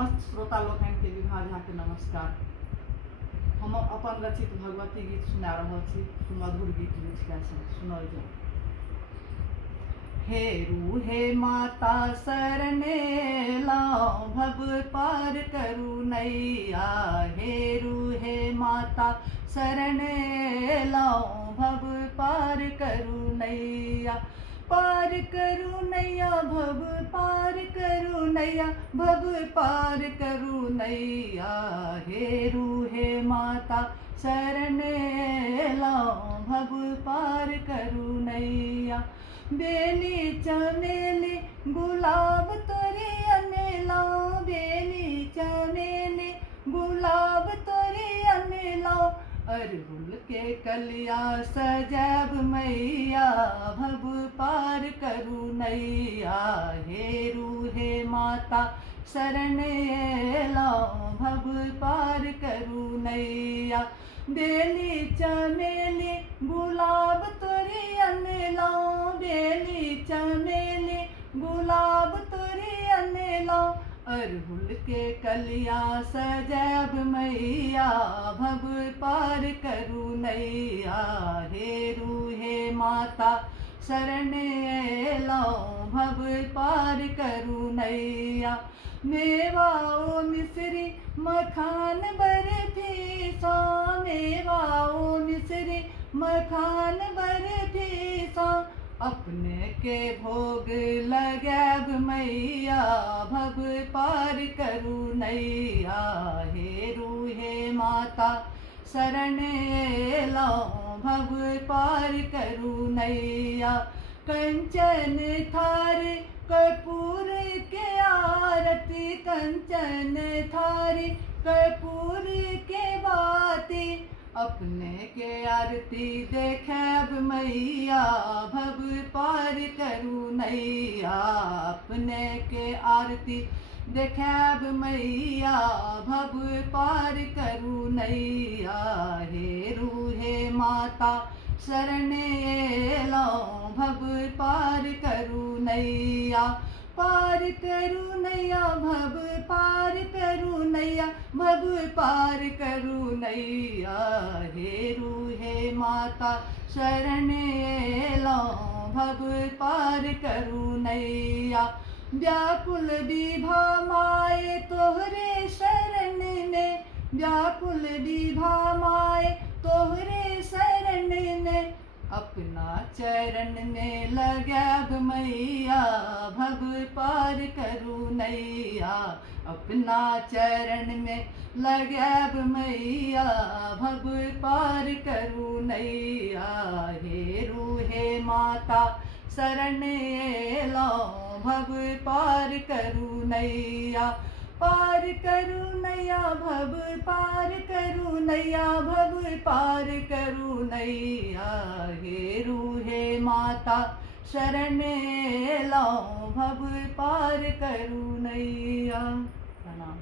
समस्त श्रोता लोकन के विभा झा के नमस्कार। हम अपन रचित भगवती गीत सुना रहा छी, सुमधुर गीत लिख के सुनल जाओ। हेरू हे माता शरणे लाओ भव पार करू नैया। हेरू हे माता शरणे लाओ भव पार करू नैया। पार करू नैया भव पार करू नैया, भव पार करू नैया। हेरू हे माता शरणे लाओ भव पार करू नैया। बेली चमेली गुलाब तोरी अनेला, बेली चमेली गुलाब तोरी अनेला। अरहुल के कलिया सजैब मैया, भव पार करू नैया। हेरू हे माता शरणे लाओ भव पार करू नैया। बेली चमेली गुलाब तोरी अनेला, बेली चमेली गुलाब तोरी अनेला। अरहुल के कलिया सजैब मैया, भव पार करू नैया। हेरू हे माता शरणे लाओ भव पार करू नैया। मेवा ओ मिश्री मखान बर्फी सा, मेवा ओ मिश्री मखान बर्फी सा। अपने के भोग लगैब मैया, भव पार करू नैया। हेरू हे माता शरणे लाओ भव पार करू नैया। कंचन थारी कर्पूर के आरती, कंचन थारी कर्पूर के बाती। अपने के आरती देखैब मैया, भव पार करू नैया। अपने के आरती देखैब मैया, भव पार करू नैया। हेरू हे माता शरणे लाओ भव पार करू नैया। पार करू नैया भव पार करू नैया, भव पार करू नैया। हेरू हे माता शरणे लाओ भव पार करू नैया। व्याकुल विभा माए तोहरे शरण में, व्याकुल विभा माए तोहरे शरण में। अपना चरण में लगैब मैया, भव पार करू नैया। अपना चरण में लगैब मैया, भव पार करू नैया। हेरू हे माता शरणे लाओ भव पार करू नैया। पार करू नैया भव पार करू नैया, भव पार करू नैया। हेरू हे माता शरणे लाओ भव पार करू नैया। प्रणाम।